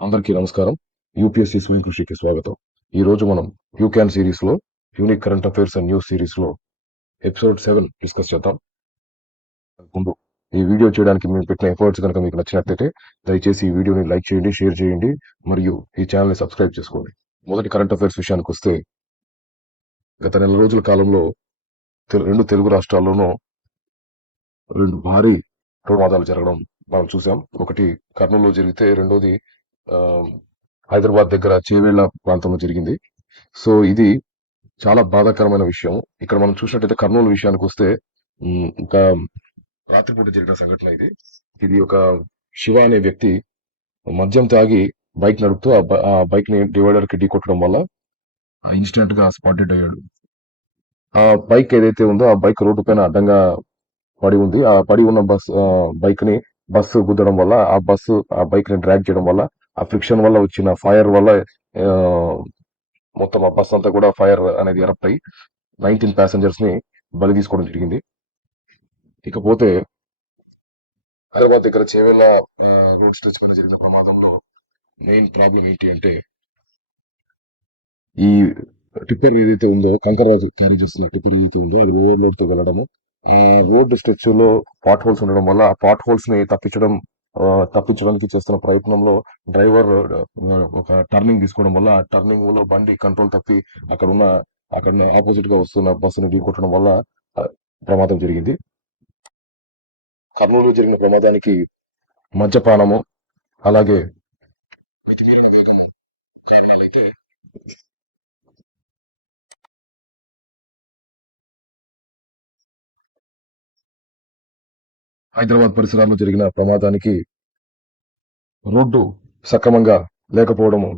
అందరికీ నమస్కారం. యూపీఎస్సీ స్వయం కృషికి స్వాగతం. ఈ రోజు మనం యూ క్యాన్ సిరీస్ లో unique current affairs and news series లో ఎపిసోడ్ 7 డిస్కస్ చేద్దాం. ముందు ఈ వీడియో చేయడానికి మేము పెట్టిన ఎఫర్ట్స్ కనుక మీకు నచ్చినట్లయితే దయచేసి ఈ వీడియోని లైక్ చేయండి, షేర్ చేయండి మరియు ఈ ఛానల్ ని సబ్స్క్రైబ్ చేసుకోండి. మొదటి కరెంట్ అఫైర్స్ విషయానికి వస్తే, గత నెల రోజుల కాలంలో రెండు తెలుగు రాష్ట్రాల్లోనూ రెండు భారీ ప్రమాదాలు జరగడం మనం చూసాం. ఒకటి కర్నూలులో జరిగితే రెండోది ఆ, హైదరాబాద్ దగ్గర చేవేళ్ల ప్రాంతంలో జరిగింది. సో ఇది చాలా బాధాకరమైన విషయం. ఇక్కడ మనం చూసినట్టయితే కర్నూలు విషయానికి వస్తే ఇంకా రాత్రిపూట జరిగిన సంఘటన ఇది. ఇది ఒక శివ అనే వ్యక్తి మద్యం తాగి బైక్ నడుపుతూ ఆ బైక్ ని డివైడర్ కి ఢీకొట్టడం వల్ల ఇన్స్టెంట్ గా స్పాట్ డెడ్ అయ్యాడు. ఆ బైక్ ఏదైతే ఉందో ఆ బైక్ రోడ్డు పైన అడ్డంగా పడి ఉంది. ఆ పడి ఉన్న బైక్ ని బస్సు గుద్దడం వల్ల ఆ బైక్ ని డ్రాగ్ చేయడం వల్ల ఆ ఫ్రిక్షన్ వల్ల వచ్చిన ఫైర్ వల్ల ఆ, మొత్తం ఆ బస్ అంతా కూడా ఫైర్ అనేది ఎరప్ట్ అయ్యి 19 ప్యాసింజర్స్ ని బలి తీసుకోవడం జరిగింది. ఇకపోతే హైదరాబాద్ దగ్గర చేవెళ్ళ రోడ్ స్ట్రెచ్ పైన జరిగిన ప్రమాదంలో మెయిన్ ప్రాబ్లం ఏంటి అంటే, ఈ టిప్పర్ ఏదైతే ఉందో, కంకర క్యారీ చేస్తున్న టిప్పర్ ఏదైతే ఉందో అది ఓవర్లోడ్ తో వెళ్ళడము, రోడ్ స్ట్రెచ్ లో పాట్ హోల్స్ ఉండడం వల్ల ఆ పాట్ హోల్స్ ని తప్పించడానికి చేస్తున్న ప్రయత్నంలో డ్రైవర్ ఒక టర్నింగ్ తీసుకోవడం వల్ల ఆ టర్నింగ్ లో బండి కంట్రోల్ తప్పి అక్కడ ఆపోజిట్ గా వస్తున్న బస్సును ఢీకొట్టడం వల్ల ఆ, ప్రమాదం జరిగింది. కర్నూలు జరిగిన ప్రమాదానికి మద్యపానము అలాగే మితిమీరిన వేగము కారణాలైతే హైదరాబాద్ పరిసరాల్లో జరిగిన ప్రమాదానికి రోడ్డు సక్రమంగా లేకపోవడము,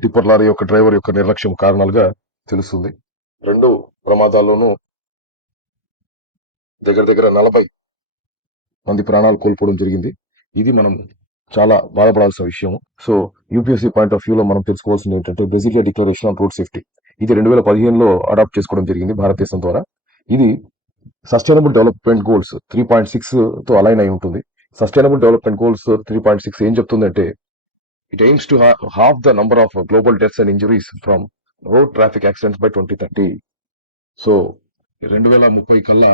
టిప్పర్ లారీ యొక్క డ్రైవర్ యొక్క నిర్లక్ష్యం కారణాలుగా తెలుస్తుంది. రెండు ప్రమాదాల్లోనూ దగ్గర దగ్గర 40 మంది ప్రాణాలు కోల్పోవడం జరిగింది. ఇది మనం చాలా బాధపడాల్సిన విషయం. సో యూపీఎస్సీ పాయింట్ ఆఫ్ వ్యూలో మనం తెలుసుకోవాల్సింది ఏంటంటే, Brasilia declaration on road safety, ఇది 2015లో అడాప్ట్ చేసుకోవడం జరిగింది భారతదేశం ద్వారా. ఇది సస్టైనబుల్ డెవలప్మెంట్ గోల్స్ 3.6 తో అలైన్ అయి ఉంటుంది. సస్టైనబుల్ డెవలప్మెంట్ గోల్స్ 3.6 ఏం చెప్తుందంటే, it AIIMS to halve the number of global deaths and injuries from road traffic accidents by 2030. So 2030 కల్లా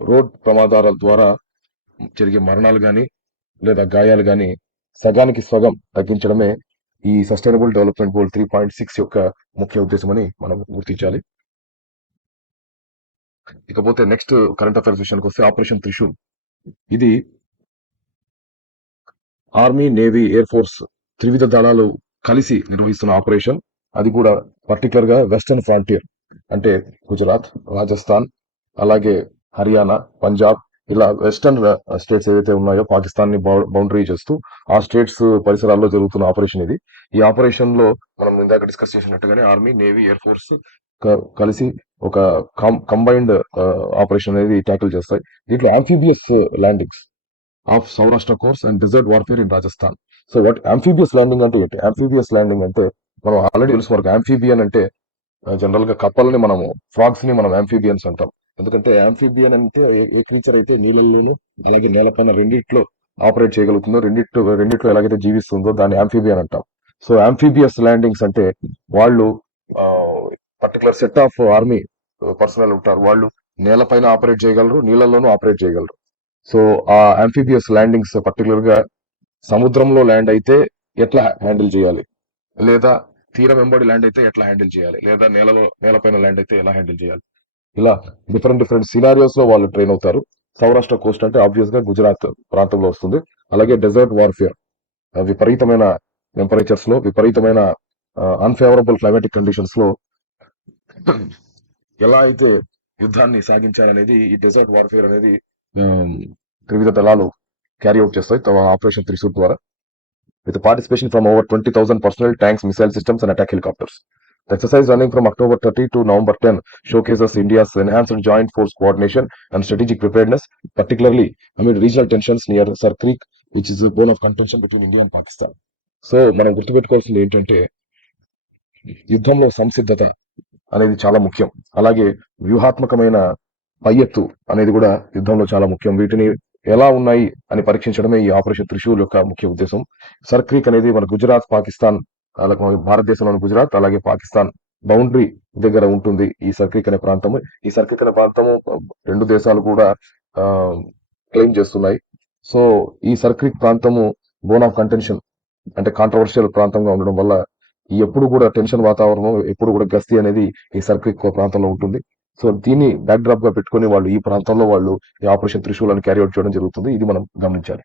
రోడ్ ప్రమాదాల ద్వారా జరిగే మరణాలు గాని లేదా గాయాలు గాని సగానికి సగం తగ్గించడమే ఈ సస్టైనబుల్ డెవలప్మెంట్ గోల్ 3.6 యొక్క ముఖ్య ఉద్దేశమని మనం గుర్తించాలి. ఇకపోతే నెక్స్ట్ కరెంట్ అఫైర్స్ విషయానికి వస్తే, ఆపరేషన్ త్రిశూల్, ఇది ఆర్మీ, నేవీ, ఎయిర్ ఫోర్స్ త్రివిధ దళాలు కలిసి నిర్వహిస్తున్న ఆపరేషన్. అది కూడా పర్టికులర్ గా వెస్టర్న్ ఫ్రాంటియర్ అంటే గుజరాత్, రాజస్థాన్, అలాగే హర్యానా, పంజాబ్, ఇలా వెస్టర్న్ స్టేట్స్ ఏదైతే ఉన్నాయో పాకిస్తాన్ ని బౌండరీ చేస్తూ ఆ స్టేట్స్ పరిసరాల్లో జరుగుతున్న ఆపరేషన్ ఇది. ఈ ఆపరేషన్ లో మనం ఇందాక డిస్కస్ చేసినట్టుగానే ఆర్మీ, నేవీ, ఎయిర్ ఫోర్స్ కలిసి ఒక కంబైన్డ్ ఆపరేషన్ అనేది ట్యాకిల్ చేస్తాయి. దీంట్లో ఆంఫీబియస్ ల్యాండింగ్స్ ఆఫ్ సౌరాష్ట్ర కోర్స్ and desert warfare in Rajasthan. So what amphibious landing అంటే ఏంటి? ఆంఫీబియస్ ల్యాండింగ్ అంటే మనం ఆల్రెడీ తెలుసు మనకు. ఆంఫీబియన్ అంటే జనరల్ గా కప్పల్ని మనము, ఫ్రాగ్స్ ని మనం ఆంఫీబియన్స్ అంటాం. ఎందుకంటే ఆంఫీబియన్ అంటే ఏ క్రీచర్ అయితే నీళ్ళల్లోనూ అలాగే నేలపైన రెండిట్లో ఆపరేట్ చేయగలుగుతుందో, రెండిట్లో ఎలాగైతే జీవిస్తుందో దాన్ని ఆంఫీబియన్ అంటాం. సో ఆంఫీబియస్ ల్యాండింగ్స్ అంటే వాళ్ళు particular set of army personal ఉంటారు. వాళ్ళు నేలపైన ఆపరేట్ చేయగలరు, నీళ్ళల్లోనూ ఆపరేట్ చేయగలరు. సో ఆ ఆంఫీబియస్ ల్యాండింగ్స్ పర్టికులర్ గా సముద్రంలో ల్యాండ్ అయితే ఎట్లా హ్యాండిల్ చేయాలి, లేదా తీరం వెంబడి ల్యాండ్ అయితే ఎట్లా హ్యాండిల్ చేయాలి, లేదా నేలపైన ల్యాండ్ అయితే ఎలా హ్యాండిల్ చేయాలి, ఇలా డిఫరెంట్ సినారియోస్ లో వాళ్ళు ట్రైన్ అవుతారు. సౌరాష్ట్ర కోస్ట్ అంటే ఆబ్వియస్ గా గుజరాత్ ప్రాంతంలో వస్తుంది. అలాగే డెజర్ట్ వార్ఫేర్, విపరీతమైన టెంపరేచర్స్ లో, విపరీతమైన అన్ఫేవరబుల్ క్లైమాటిక్ కండిషన్స్ లో ఎలా అయితే యుద్ధాన్ని సాగించాలనేది ఈ డెజర్ట్ వార్ఫేర్ అనేది త్రివిధ దళాలు క్యారీ అవుట్ చేస్తాయి ఆపరేషన్ త్రిశూల్ ద్వారా, with participation from over 20,000 personal tanks, missile systems and attack helicopters. The exercise running from October 30 to November 10 showcases India's enhanced joint force coordination and strategic preparedness, particularly amid regional tensions near Sar Creek, which is a bone of contention between India and Pakistan. So మనం గుర్తుపెట్టుకోవాల్సింది ఏంటంటే, యుద్ధంలో సంసిద్ధత అనేది చాలా ముఖ్యం. అలాగే వ్యూహాత్మకమైన పై ఎత్తు అనేది కూడా యుద్ధంలో చాలా ముఖ్యం. వీటిని ఎలా ఉన్నాయి అని పరీక్షించడమే ఈ ఆపరేషన్ త్రిశూల్ యొక్క ముఖ్య ఉద్దేశం. సర్ క్రీక్ అనేది మన గుజరాత్, పాకిస్తాన్, అలాగే మన భారతదేశంలోని గుజరాత్ అలాగే పాకిస్తాన్ బౌండరీ దగ్గర ఉంటుంది ఈ సర్ క్రీక్ అనే ప్రాంతము. ఈ సర్ క్రీక్ అనే ప్రాంతము రెండు దేశాలు కూడా క్లెయిమ్ చేస్తున్నాయి. సో ఈ సర్ క్రీక్ ప్రాంతము బోన్ ఆఫ్ కంటెన్షన్ అంటే కాంట్రవర్షియల్ ప్రాంతంగా ఉండడం వల్ల ఎప్పుడు కూడా టెన్షన్ వాతావరణం, ఎప్పుడు కూడా గస్తీ అనేది ఈ సర్ క్రీక్ ప్రాంతంలో ఉంటుంది. సో దీన్ని బ్యాక్ డ్రాప్ గా పెట్టుకుని వాళ్ళు ఈ ప్రాంతంలో వాళ్ళు ఈ ఆపరేషన్ త్రిశూల్ అని క్యారీ అవుట్ చేయడం జరుగుతుంది. ఇది మనం గమనించాలి.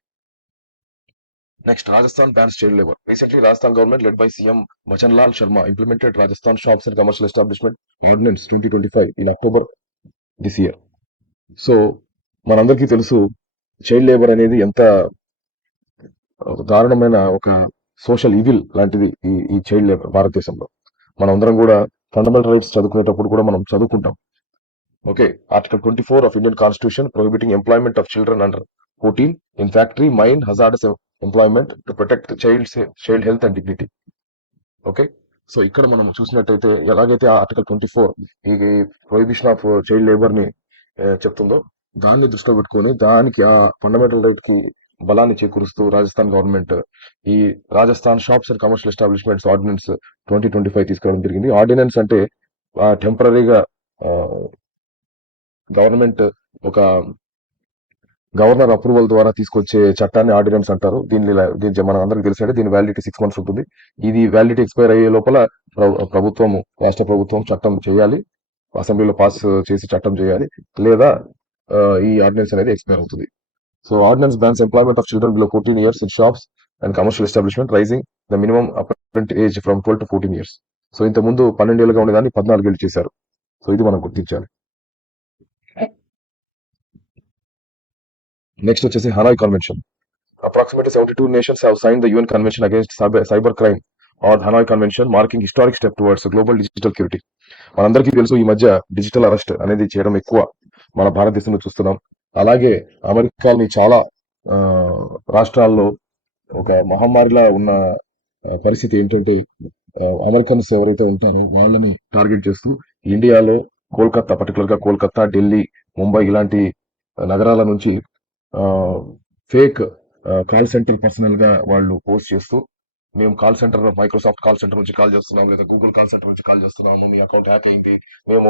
Next, Rajasthan bans child labour. Recently Rajasthan government led by CM Bhajanlal Sharma implemented Rajasthan shops and commercial establishment ordinance 2025 in October this year. So మనందరికీ తెలుసు చైల్డ్ లేబర్ అనేది ఎంత దారుణమైన ఒక సోషల్ ఈవిల్ లాంటిది ఈ చైల్డ్ లేబర్ భారతదేశంలో. మనం అందరం కూడా ఫండమెంటల్ రైట్స్ చదువుకునేటప్పుడు కూడా మనం చదువుకుంటాం. Okay, article 24 of Indian constitution prohibiting employment of children under 14 in factory, mine, hazardous employment to protect child health and dignity. Okay, so ఇక్కడ మనం చూసినట్టయితే ఎలాగైతే ఆర్టికల్ 24 ఈ ప్రొహిబిషన్ ఆఫ్ చైల్డ్ లేబర్ ని చెప్తుందో దాన్ని దృష్టిలో పెట్టుకొని దానికి ఆ ఫండమెంటల్ రైట్ కి బలాన్ని చేకూరుస్తూ రాజస్థాన్ గవర్నమెంట్ ఈ Rajasthan shops and commercial establishments ordinance 2025 తీసుకురావడం జరిగింది. ఆర్డినెన్స్ అంటే టెంపరీగా గవర్నమెంట్ ఒక గవర్నర్ అప్రూవల్ ద్వారా తీసుకొచ్చే చట్టాన్ని ఆర్డినెన్స్ అంటారు. దీని మనం అందరికి తెలిసాడే దీని వ్యాలిడిటీ 6 months ఉంటుంది. ఇది వ్యాలిడిటీ ఎక్స్పైర్ అయ్యే లోపల రాష్ట్ర ప్రభుత్వం చట్టం చేయాలి, అసెంబ్లీలో పాస్ చేసి చట్టం చేయాలి, లేదా ఈ ఆర్డినెన్స్ అనేది ఎక్స్పైర్ అవుతుంది. So ordinance bans employment of children below 14 years in shops and commercial establishment raising the minimum apparent age from 12 to 14 years. So ఇంత ముందు 12 ఏళ్ళుగా ఉండేదాన్ని 14 ఏళ్ళు చేశారు. సో ఇది మనం గుర్తించాలి. నెక్స్ట్ వచ్చేసి Hanoi convention. Approximately 72 nations have signed the UN Convention against cybercrime or Hanoi Convention, marking historic step towards global digital security. మనందరికీ తెలుసు ఈ మధ్య డిజిటల్ అరెస్ట్ అనేది చేయడం ఎక్కువ మన భారతదేశంలో చూస్తున్నాం. అలాగే అమెరికాని చాలా రాష్ట్రాల్లో ఒక మహమ్మారిలా ఉన్న పరిస్థితి ఏంటంటే అమెరికన్స్ ఎవరైతే ఉంటారో వాళ్ళని టార్గెట్ చేస్తూ ఇండియాలో కోల్కతా, పర్టికులర్ గా కోల్కతా, ఢిల్లీ, ముంబై ఇలాంటి నగరాల నుంచి ఫేక్ కాల్ సెంటర్ పర్సనల్ గా వాళ్ళు పోస్ట్ చేస్తూ మేము call centre, Microsoft call centre నుంచి కాల్ చేస్తున్నాం, లేదా గూగుల్ కాల్ సెంటర్ నుంచి కాల్ చేస్తున్నాము, మీ అకౌంట్ హ్యాక్ అయింది, మేము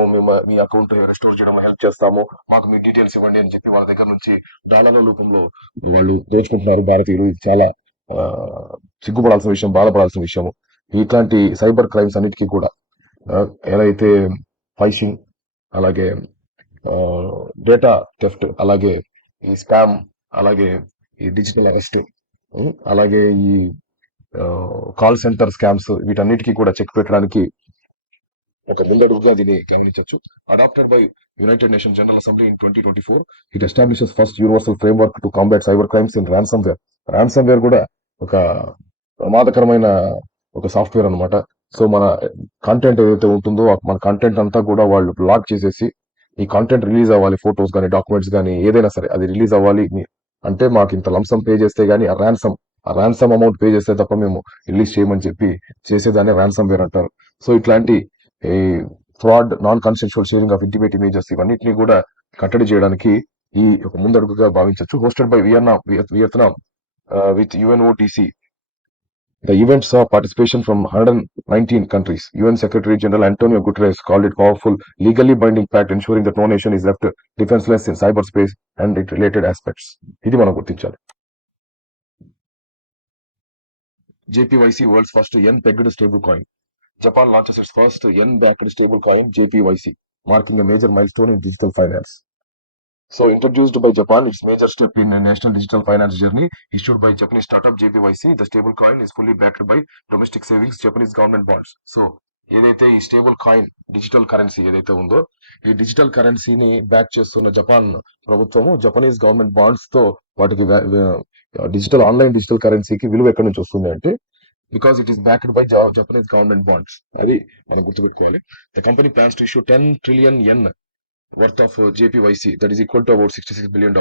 మీ అకౌంట్ రెస్టోర్ చేయడం హెల్ప్ చేస్తాము, మాకు మీ డీటెయిల్స్ ఇవ్వండి అని చెప్పి వాళ్ళ దగ్గర నుంచి డాలర్ల రూపంలో వాళ్ళు దోచుకుంటున్నారు భారతీయులు. ఇది చాలా సిగ్గుపడాల్సిన విషయం, బాధపడాల్సిన విషయం. ఇట్లాంటి సైబర్ క్రైమ్స్ అన్నిటికీ కూడా ఏదైతే ఫైషింగ్, అలాగే డేటా థెఫ్ట్, అలాగే ఈ స్పామ్, అలాగే ఈ డిజిటల్ అరెస్ట్, అలాగే ఈ కాల్ సెంటర్ స్కామ్స్, వీటన్నిటికీ కూడా చెక్ పెట్టడానికి ఒక ముందడుగుగా దీన్ని గమనించవచ్చు. Adopted by United Nation General Assembly in 2024, it establishes first universal framework to combat cyber crimes in ransomware. Ransomware కూడా ఒక ప్రమాదకరమైన ఒక సాఫ్ట్వేర్ అనమాట. సో మన కంటెంట్ ఏదైతే ఉంటుందో మన కంటెంట్ అంతా కూడా వాళ్ళు బ్లాక్ చేసేసి ఈ కంటెంట్ రిలీజ్ అవ్వాలి, ఫొటోస్ కానీ డాక్యుమెంట్స్ కానీ ఏదైనా సరే అది రిలీజ్ అవ్వాలి అంటే మాకు ఇంత లంసం పే చేస్తే గానీ ఆ ర్యాన్సమ్ అమౌంట్ పే చేస్తే తప్ప మేము రిలీజ్ చేయమని చెప్పి చేసేదాన్ని ర్యాన్సమ్ వేర్ అంటారు. సో ఇట్లాంటి ఈ fraud, non consensual sharing of intimate images ఇవన్నిటిని కూడా కట్టడి చేయడానికి ఈ ఒక ముందడుగుగా భావించవచ్చు. Hosted by Vietnam with UNOTC. The event saw participation from 119 countries. UN Secretary General Antonio Guterres called it powerful, legally binding pact ensuring that no nation is left defenseless in cyberspace and its related aspects. ఇది మనం గుర్తించాలి. JPYC, world's first yen-pegged stablecoin. Japan launches its first yen-backed stablecoin, JPYC, marking a major milestone in digital finance. So introduced by Japan, its major step in a national digital finance journey, issued by Japanese startup JPYC, the stable coin is fully backed by domestic savings, Japanese government bonds. So ఏదైతే ఈ stable coin digital currency ఏదైతే ఉందో ఈ digital కరెన్సీని back చేస్తున్న Japan ప్రభుత్వము Japanese government bonds తో వాటికి ఆన్లైన్ డిజిటల్ కరెన్సీకి విలువ ఎక్కడి నుంచి వస్తుంది అంటే because it is backed by Japanese government bonds. అది అని గుర్తుపెట్టుకోవాలి. The company plans to issue 10 trillion yen worth of JPYC, that is equal to about $66 billion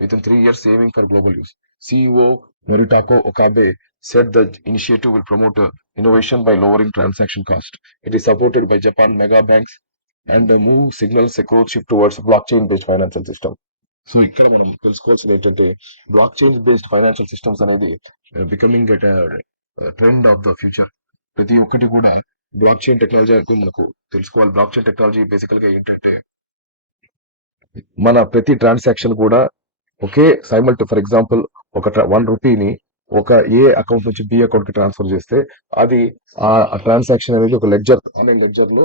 within 3 years, aiming for global use. CEO Norutako Okabe said the initiative will promote innovation by lowering transaction cost. It is supported by Japan mega banks and the move signals a growth shift towards blockchain-based financial system. So ఇక్కడ మనం తెలుసుకోవాల్సింది ఏంటంటే blockchain based financial systems అనేది becoming at trend of the future. ప్రతి ఒక్కటి కూడా block chain technology అనుకో మనకు తెలుసుకోవాలి. బ్లాక్ చైన్ టెక్నాలజీ బేసికల్ గా ఏంటంటే మన ప్రతి ట్రాన్సాక్షన్ కూడా ఒకే ఫర్ ఎగ్జాంపుల్ ఒక 1 రూపీని ఒక ఏ అకౌంట్ నుంచి బి అకౌంట్ కి ట్రాన్స్ఫర్ చేస్తే అది ఆ ట్రాన్సాక్షన్ అనేది ఒక ఆన్లైన్ లెడ్జర్ లో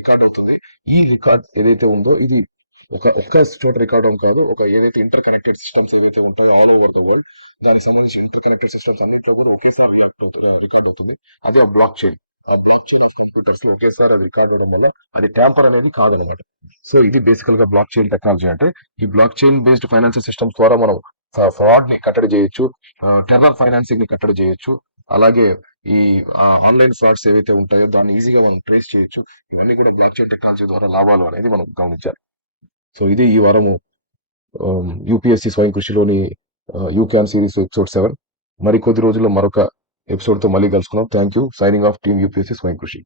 రికార్డ్ అవుతుంది. ఈ రికార్డ్ ఏదైతే ఉందో ఇది ఒక్క చోట రికార్డ్ అవ్వడం కాదు, ఒక ఏదైతే ఇంటర్ కనెక్టెడ్ సిస్టమ్స్ ఏదైతే ఉంటాయో ఆల్ ఓవర్ ద వరల్డ్, దానికి సంబంధించి ఇంటర్ కనెక్టెడ్ సిస్టమ్స్ అన్నింటిలో కూడా ఒకేసారి రికార్డ్ అవుతుంది. అదే ఆ బ్లాక్ చైన్. ఆ బ్లాక్ చైన్ ఆఫ్ కంప్యూటర్స్ లో ఒకేసారి అది రికార్డ్ అవడం వల్ల అది ట్యాంపర్ అనేది కాదనమాట. సో ఇది బేసికల్ గా బ్లాక్ చైన్ టెక్నాలజీ అంటే. ఈ block chain based financial systems ద్వారా మనం ఫ్రాడ్ ని కట్టడి చేయొచ్చు, టెర్రర్ ఫైనాన్సింగ్ ని కట్టడి చేయొచ్చు, అలాగే ఈ ఆన్లైన్ ఫ్రాడ్స్ ఏవైతే ఉంటాయో దాన్ని ఈజీగా మనం ట్రేస్ చేయొచ్చు. ఇవన్నీ కూడా బ్లాక్ చైన్ టెక్నాలజీ ద్వారా లాభాలు అనేది మనం గమనించాలి. సో ఇది ఈ వారము యూపీఎస్సీ స్వయం కృషిలోని యూ క్యాన్ సిరీస్ ఎపిసోడ్ 7. మరి కొద్ది రోజుల్లో మరొక ఎపిసోడ్ తో మళ్ళీ కలుసుకుందాం. Thank you. Signing off team UPSC స్వయం కృషి.